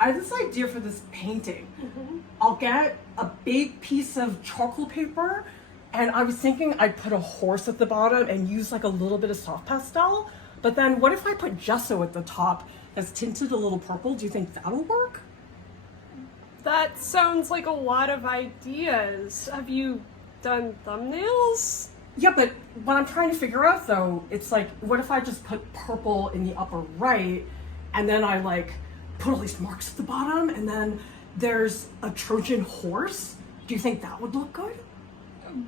I have this idea for this painting. I'll get a big piece of charcoal paper, and I was thinking I'd put a horse at the bottom and use like a little bit of soft pastel. But then what if I put gesso at the top that's tinted a little purple? Do you think that'll work? That sounds like a lot of ideas. Have you done thumbnails? Yeah, but what I'm trying to figure out though, it's like, what if I just put purple in the upper right, and then I like put all these marks at the bottom, and then there's a Trojan horse? Do you think that would look good?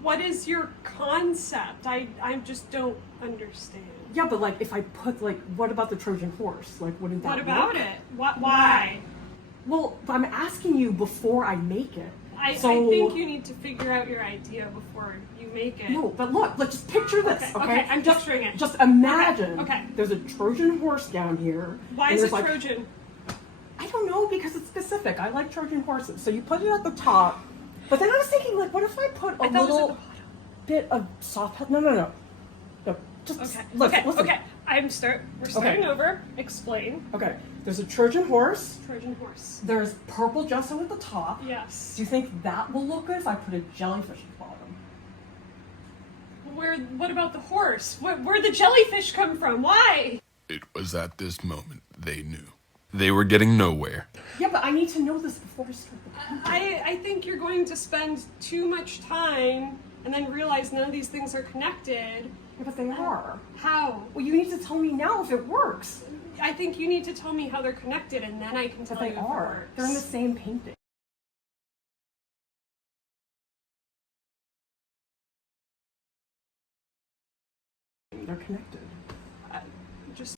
What is your concept? I just don't understand. Yeah, but like if I put like, what about the Trojan horse? Like, wouldn't that What work? about it? Why? Well, I'm asking you before I make it. I think you need to figure out your idea before you make it. No, but look, let's just picture this, okay? I'm picturing it. Just imagine Okay. there's a Trojan horse down here. Why and is it there's, like, Trojan? I don't know, because it's specific. I like Trojan horses. So you put it at the top, but then I was thinking, like, what if I put a little bit of soft, no, just Okay. listen. Okay. We're starting over. Explain. Okay, there's a Trojan horse. Trojan horse. There's purple gesso at the top. Yes. Do you think that will look good if I put a jellyfish at the bottom? What about the horse? Where'd the jellyfish come from? Why? It was at this moment they knew. They were getting nowhere. Yeah, but I need to know this before I start the painting. I think you're going to spend too much time and then realize none of these things are connected. Yeah, but they are. How? Well, you need to tell me now if it works. I think you need to tell me how they're connected, and then I can tell But you they if it are. works. They're in the same painting. They're connected.